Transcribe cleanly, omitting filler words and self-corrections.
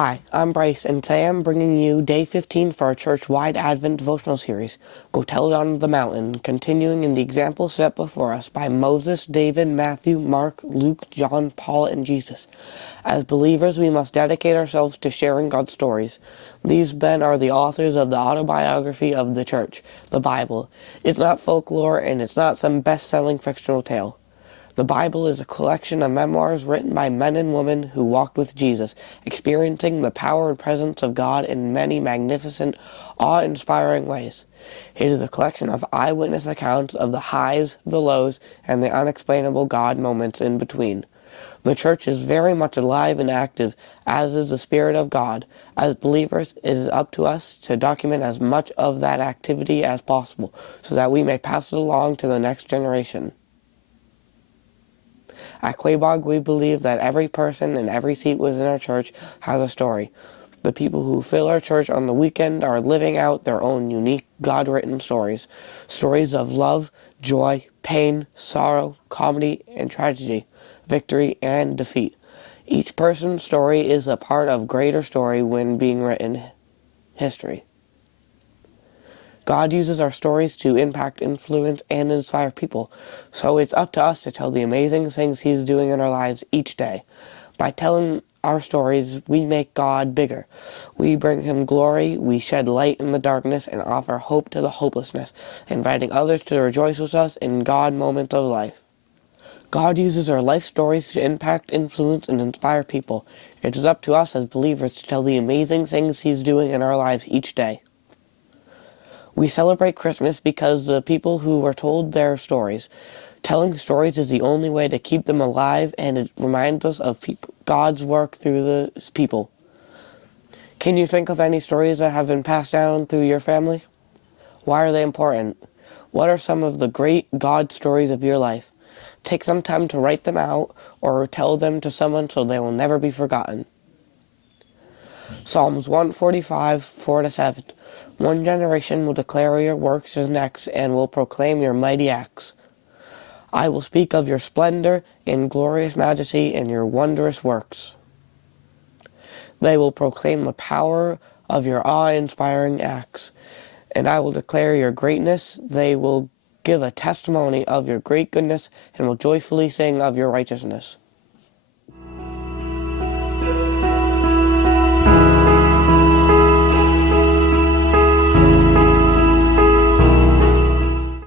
Hi, I'm Bryce, and today I'm bringing you Day 15 for our church-wide Advent devotional series, Go Tell It on the Mountain, continuing in the example set before us by Moses, David, Matthew, Mark, Luke, John, Paul, and Jesus. As believers, we must dedicate ourselves to sharing God's stories. These men are the authors of the autobiography of the church, the Bible. It's not folklore, and it's not some best-selling fictional tale. The Bible is a collection of memoirs written by men and women who walked with Jesus, experiencing the power and presence of God in many magnificent, awe-inspiring ways. It is a collection of eyewitness accounts of the highs, the lows, and the unexplainable God moments in between. The church is very much alive and active, as is the Spirit of God. As believers, it is up to us to document as much of that activity as possible, so that we may pass it along to the next generation. At Quabog, we believe that every person and every seat within our church has a story. The people who fill our church on the weekend are living out their own unique, God-written stories. Stories of love, joy, pain, sorrow, comedy, and tragedy, victory, and defeat. Each person's story is a part of a greater story when being written history. God uses our stories to impact, influence, and inspire people, so it's up to us to tell the amazing things He's doing in our lives each day. By telling our stories, we make God bigger. We bring Him glory, we shed light in the darkness, and offer hope to the hopelessness, inviting others to rejoice with us in God moments of life. God uses our life stories to impact, influence, and inspire people. It is up to us as believers to tell the amazing things He's doing in our lives each day. We celebrate Christmas because the people who were told their stories. Telling stories is the only way to keep them alive, and it reminds us of God's work through the people. Can you think of any stories that have been passed down through your family? Why are they important? What are some of the great God stories of your life? Take some time to write them out or tell them to someone so they will never be forgotten. Psalms 145, 4-7. One generation will declare your works as next and will proclaim your mighty acts. I will speak of your splendor and glorious majesty and your wondrous works. They will proclaim the power of your awe-inspiring acts, and I will declare your greatness. They will give a testimony of your great goodness and will joyfully sing of your righteousness.